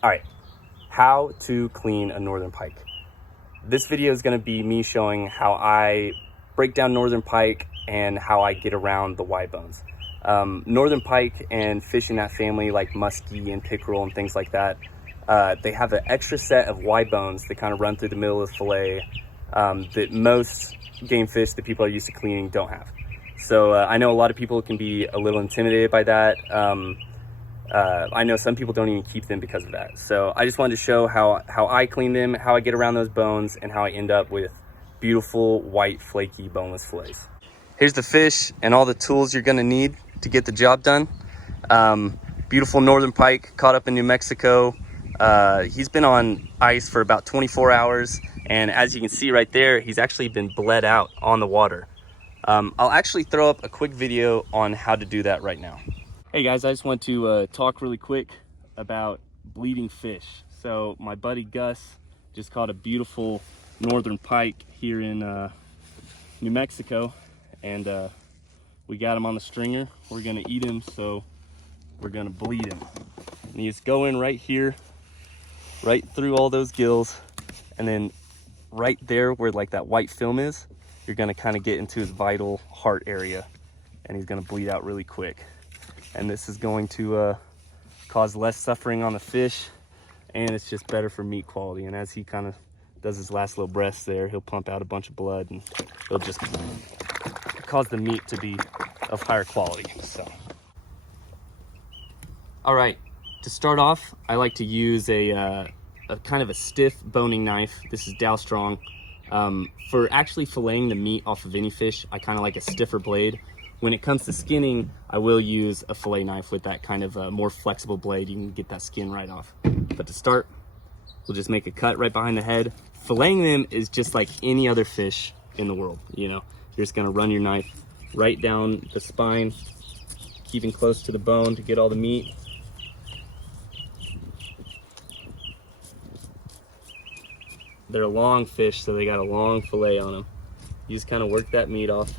All right, how to clean a northern pike. This video is going to be me showing how I break down northern pike and how I get around the Y bones. Northern pike and fish in that family like muskie and pickerel and things like that, they have an extra set of Y bones that kind of run through the middle of the fillet that most game fish that people are used to cleaning don't have. So I know a lot of people can be a little intimidated by that. I know some people don't even keep them because of that. So I just wanted to show how I clean them, how I get around those bones, and how I end up with beautiful, white, flaky, boneless fillets. Here's the fish and all the tools you're gonna need to get the job done. Beautiful northern pike caught up in New Mexico. He's been on ice for about 24 hours. And as you can see right there, he's actually been bled out on the water. I'll actually throw up a quick video on how to do that right now. Hey guys, I just want to talk really quick about bleeding fish. So my buddy Gus just caught a beautiful northern pike here in New Mexico, and we got him on the stringer. We're gonna eat him, so we're gonna bleed him. And you just go in right here, right through all those gills, and then right there where like that white film is, you're gonna kind of get into his vital heart area, and he's gonna bleed out really quick. And this is going to cause less suffering on the fish, and it's just better for meat quality. And as he kind of does his last little breaths there, he'll pump out a bunch of blood, and it'll just cause the meat to be of higher quality. So, all right, to start off, I like to use a kind of a stiff boning knife. This is Dow Strong. For actually filleting the meat off of any fish, I kind of like a stiffer blade. When it comes to skinning, I will use a fillet knife with that kind of more flexible blade. You can get that skin right off. But to start, we'll just make a cut right behind the head. Filleting them is just like any other fish in the world. You know, you're just gonna run your knife right down the spine, keeping close to the bone to get all the meat. They're a long fish, so they got a long fillet on them. You just kind of work that meat off.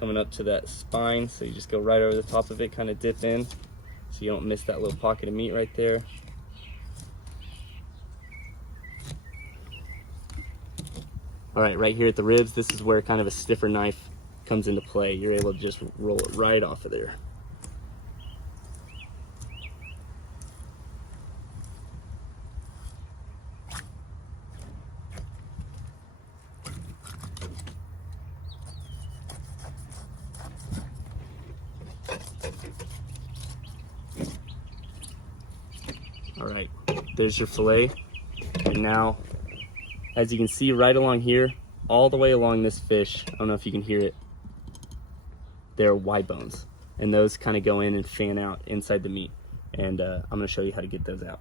Coming up to that spine, so you just go right over the top of it, kind of dip in so you don't miss that little pocket of meat right there. All right, right here at the ribs, this is where kind of a stiffer knife comes into play. You're able to just roll it right off of there. All right, there's your fillet. And now, as you can see right along here, all the way along this fish, I don't know if you can hear it, they're Y bones. And those kind of go in and fan out inside the meat. And I'm gonna show you how to get those out.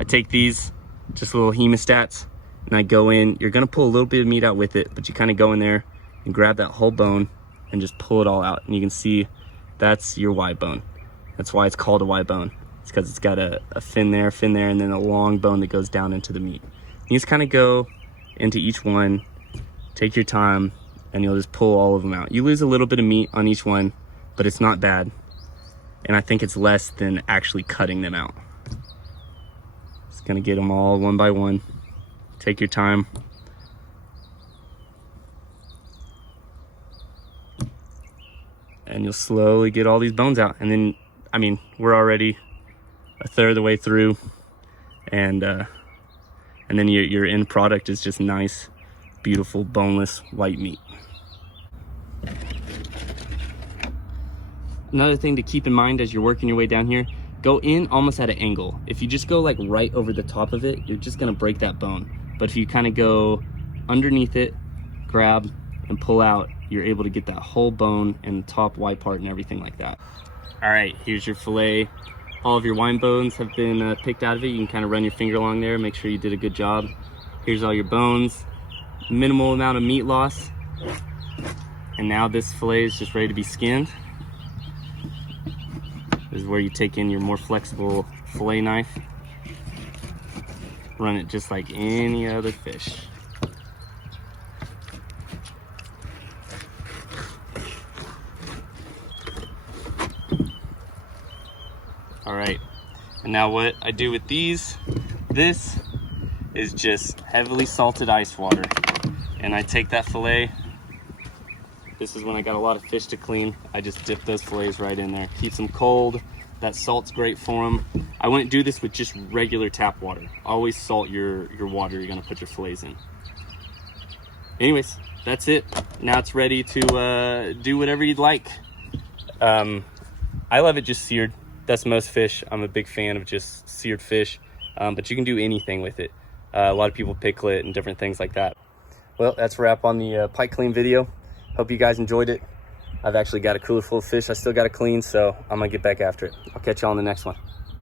I take these, just little hemostats, and I go in. You're gonna pull a little bit of meat out with it, but you kind of go in there and grab that whole bone and just pull it all out. And you can see that's your Y bone. That's why it's called a Y bone. It's because it's got a fin there, and then a long bone that goes down into the meat. You just kind of go into each one, take your time, and you'll just pull all of them out. You lose a little bit of meat on each one, but it's not bad. And I think it's less than actually cutting them out. Just gonna get them all one by one. Take your time. And you'll slowly get all these bones out. And then, I mean, we're already a third of the way through, and then your end product is just nice, beautiful, boneless, white meat. Another thing to keep in mind as you're working your way down here, go in almost at an angle. If you just go like right over the top of it, you're just gonna break that bone. But if you kind of go underneath it, grab and pull out, you're able to get that whole bone and the top white part and everything like that. All right, here's your fillet. All of your wine bones have been picked out of it. You can kind of run your finger along there, make sure you did a good job. Here's all your bones, minimal amount of meat loss. And now this fillet is just ready to be skinned. This is where you take in your more flexible fillet knife. Run it just like any other fish. All right, and now what I do with these, this is just heavily salted ice water. And I take that fillet. This is when I got a lot of fish to clean. I just dip those fillets right in there. Keeps them cold. That salt's great for them. I wouldn't do this with just regular tap water. Always salt your water you're gonna put your fillets in. Anyways, that's it. Now it's ready to do whatever you'd like. I love it just seared. That's most fish. I'm a big fan of just seared fish, but you can do anything with it. A lot of people pickle it and different things like that. Well, that's a wrap on the pike clean video. Hope you guys enjoyed it. I've actually got a cooler full of fish I still got to clean, so I'm gonna get back after it. I'll catch y'all on the next one.